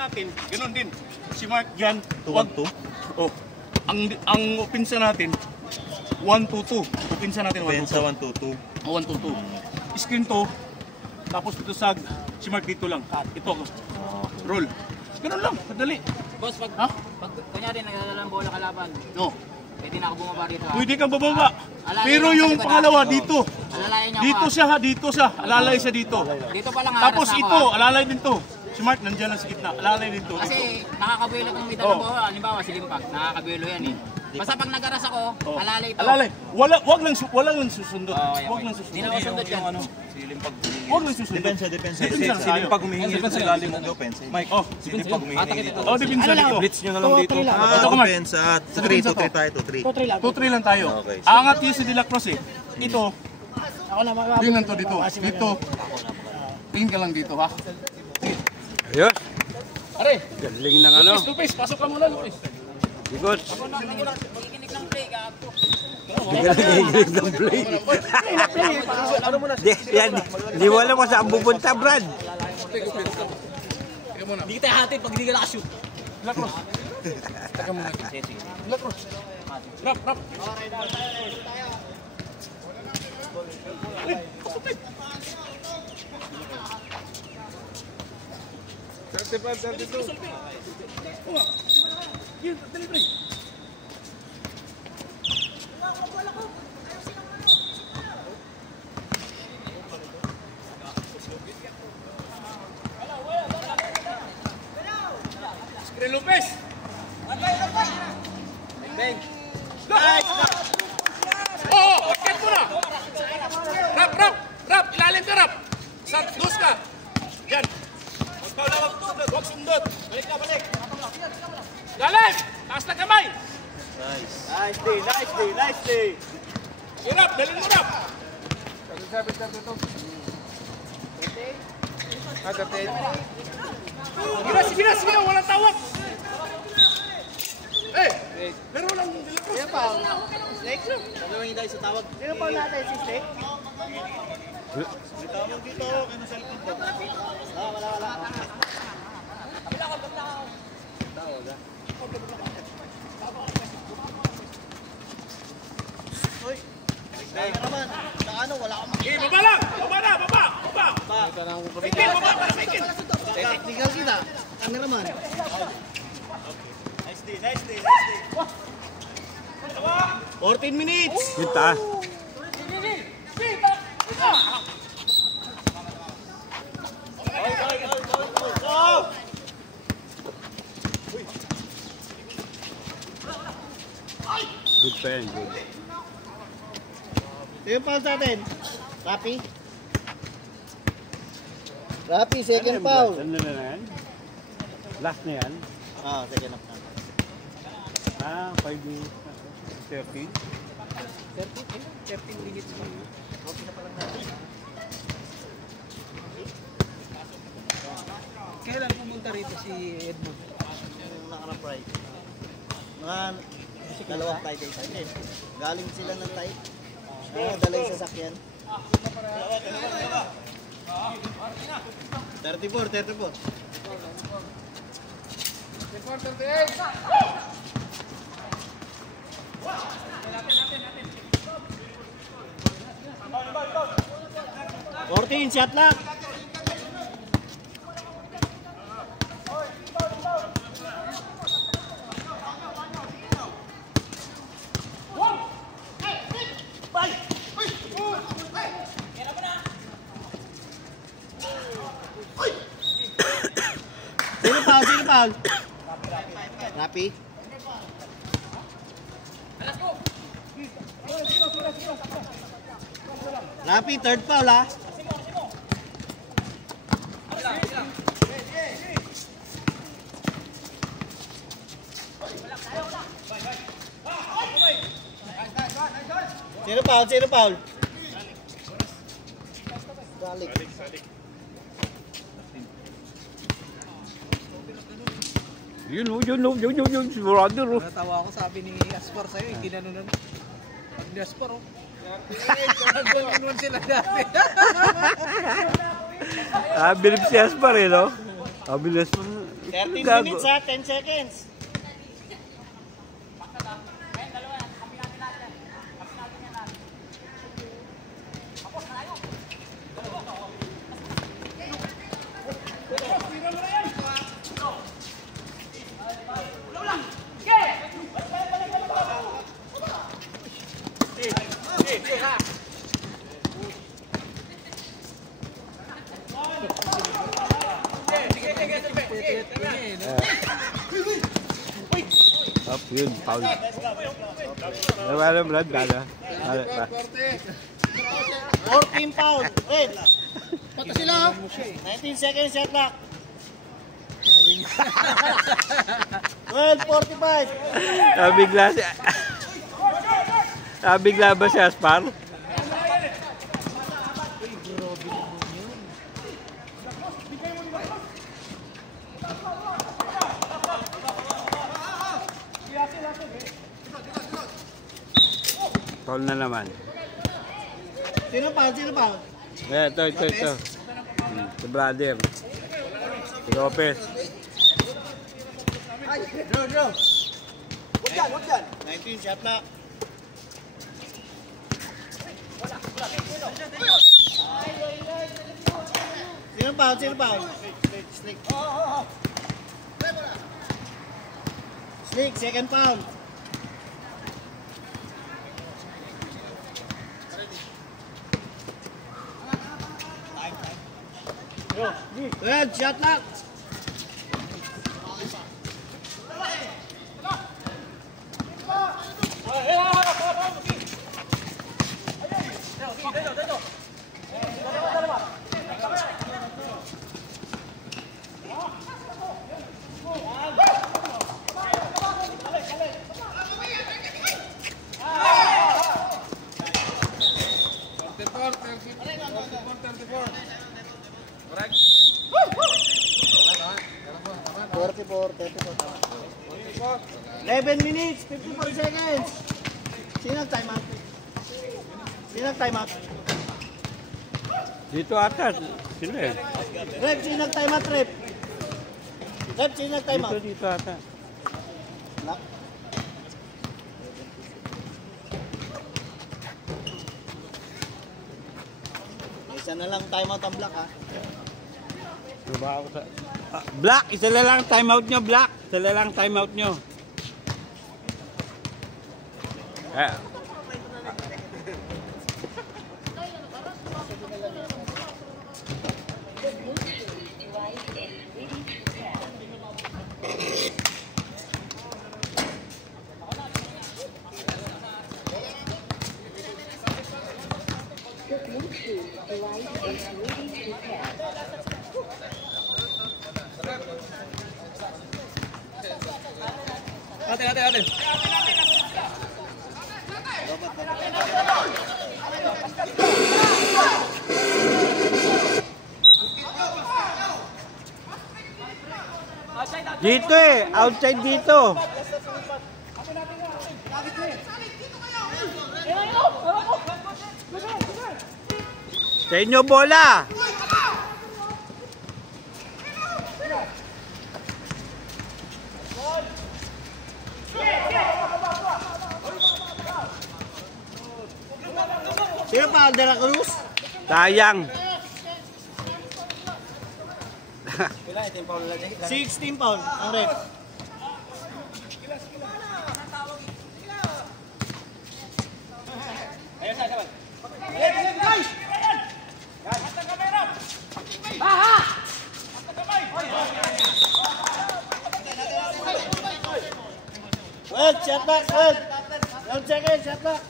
natin, ganoon din. Si Mark yan, 2-1-2. Oh. Ang opensa natin 1-2-2. Opensa natin 1-2-2. 1-2-2. Screen to. Tapos ito si Mark dito lang. Ito roll. Ganoon lang, madali. Boss, pag kunyari nagdadala ng bola kalaban. No. Pwede na ako bumaba dito. Pwede kang bababa. Pero yung pangalawa dito. Alalayan niyo Dito siya ha, dito siya. Alalay siya dito. Dito pa lang Tapos ito, alalay din to. Si Mark nandiyan lang sa gitna. Alalay din to. Kasi nakakabuelo kung may dalang bola. Halimbawa, si Limpak. Nakakabuelo yan eh. Basta pag nagaras ako, alalay ito. Alalay. Wag lang susundot. Wag lang susundot. Hindi na susundot yan. Wag lang susundot. Depensa. Si Limpag humihingi sa lalim ng depensa. Mike, si Limpag humihingi. Depensa dito. Blitz nyo na lang dito. Depensa. 3-2-3 tayo. 2-3 lang tayo. Okay. Angat yun si De La Cruz eh. Ito. Tingnan to dito. Dito. Tingin ka lang dito ha. Ayos. Are. Galing ng ano. Lupis, pasok ka muna Lupis. Ikot. Nakikinig ng play ka. Galing ng play. Di mo alam kung saan pupunta, Brad. Hindi kita hatid pag hindi ka nakashoot. La Cruz. Teka muna. La Cruz. Rap. Lopez! Bang! Nice! Oh! Bakit mo na! Rap! Ilalim ka, Rap! Dos ka! Yan! Huwag sundot! Balik! Galing! Taas na kamay! Nice day. Rap! Dalhin mo, Rap! Sige na! Walang tawag! Pero lang yung dalawa. Sino pa? Snake? Gagawin tayo sa tawag. Sino pa natin si Snake? Tawag dito ako, kaya nasa cellphone ko. Wala. Tawag ah. Hoy! Kaya naman. Sa ano, wala akong Okay, baba lang! Baba! Sikil, baba para sikil! technical kita. Ano naman? Nice day. 14 minutes! Kita. Good pen, good. Sino foul sa atin? Rapi, second foul. Ano na yan? Last na yan? Second up na. 5 minutes. 13. 13 minutes mo. Okay na palang natin. Kailan pumunta rito si Edmund? Yung nakarang-Friday. Mga dalawang Friday tayo. Galing sila ng tayo. Dala yung sasakyan. 34. Natin. Shot lang. Sino foul? Rapi. Rapi, third foul ha. Sino foul? Salik. Yun, si brother. Natawa ako, sabi ni Aspar sa'yo, hindi na nun. Pag ni Aspar, nagulungan sila dati. Bilib si Aspar no? Bilib si Aspar. 13 Gago. minutes ha, 10 seconds. Up, yun, foul. Wala, Brad, dala. 14 pound. Red. Pata sila. 19 seconds shot clock. 12:45. Nabigla ba si Aspar? Foul na naman. Sino pound? Sino pound? Ito. Si brother. Si Lopez. Huwag yan. 19 shot clock. Sino pound? Sino pound? Slick. Slick, second pound. Red, shot clock. Correct. 11 minutes, 54 seconds. Sino time out? Sino time out? Dito ata. Sino eh? Rep, sino time out, Rep? Rep, sino time out? Dito ata. Lock. Isa na lang time out ang Black ha. Diba ako sa... Black! Isa na lang timeout nyo, Black! Isa na lang timeout nyo. Ate. Dito eh! Outside dito! Sa inyo bola! Sino pa, De La Cruz? Sayang! 16 pound ang Rep. Well, shot back, well. 1 second, shot back.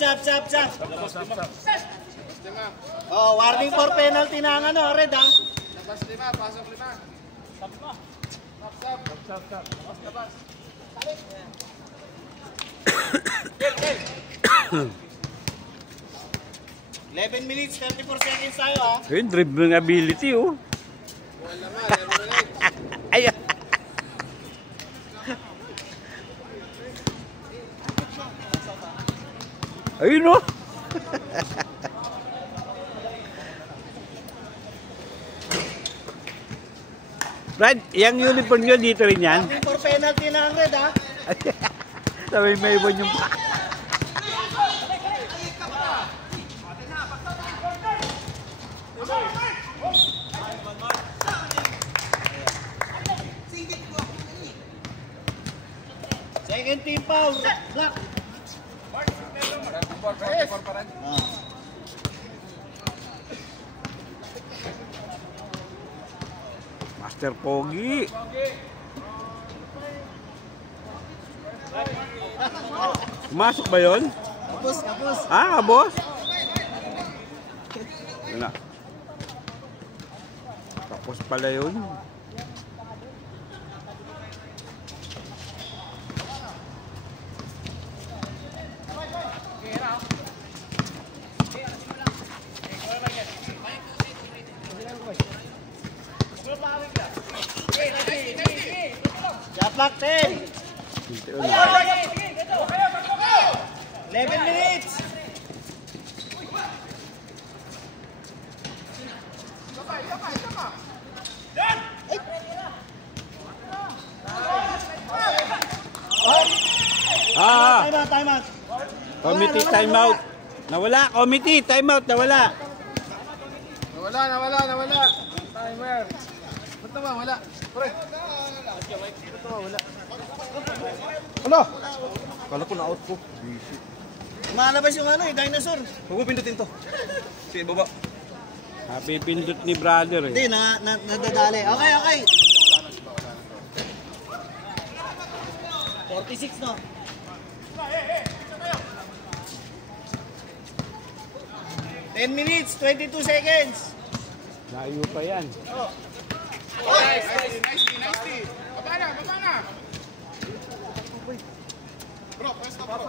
Chap. Oh, warning for penalty na ang ano, Red ha. Labas 5, pasok 5. 11 minutes, 34 seconds tayo ha. Yung dribbling ability oh. Ayan. Ayun o. Brad, yung uniform nyo dito rin yan? For penalty na ang red, ha? Sabi may ibon yung... Second team foul. Black. Master Pogi. Masuk ba yun? Kapos, kapos. Ah, boss? Yun na. Tapos pala yun. Shot clock 10. 11 minutes. Ah, Time out, time out. committee timeout. Nawala, committee timeout, nawala. Nawala. Timer. Ba't naman wala? Pre. Ba't naman wala? Ano? Kala ko na-out ko. Malabas yung ano dinosaur. Huwag mo pindutin to. Sige, baba. Pipindot ni brother eh. Hindi, nadadali. Okay, okay. 46 no? Ten minutes, 22 seconds. Layo pa yan. Nice. Baba na. Bro, pwesto bro.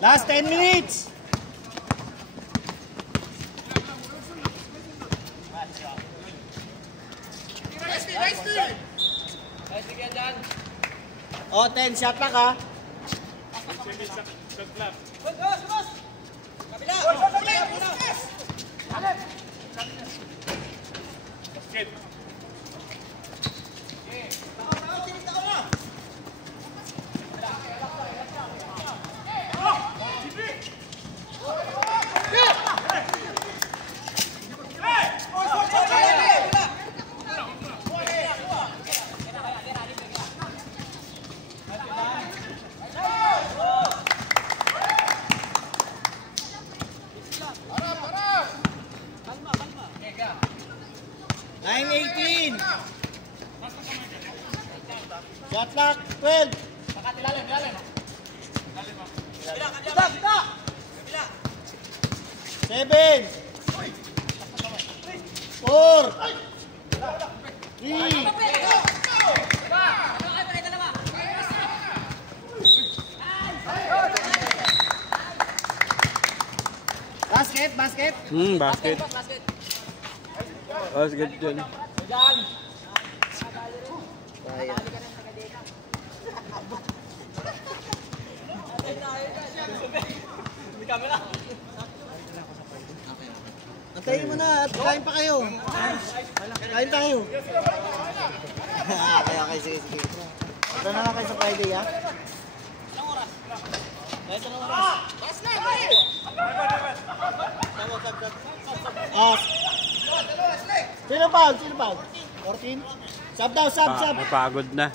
Last 10 minutes. Oh, 10 shot clock ha. Shot clock 12. 7 4 3 Basket. Basket. Basket dyan. Antayin mo na at kain pa kayo. Kain tayo. Okay, sige. Ito na lang kayo sa Friday, ha? Ilang oras? Kahit anong oras. Bas na, boy! Sino foul? 14? Sub daw, sub. Napagod na.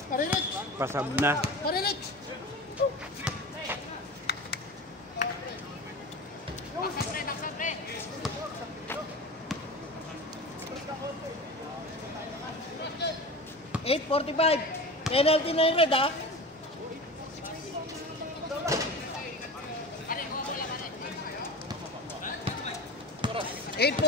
Pasab na. $8.45. Penalty na yung red, ha? 8-4.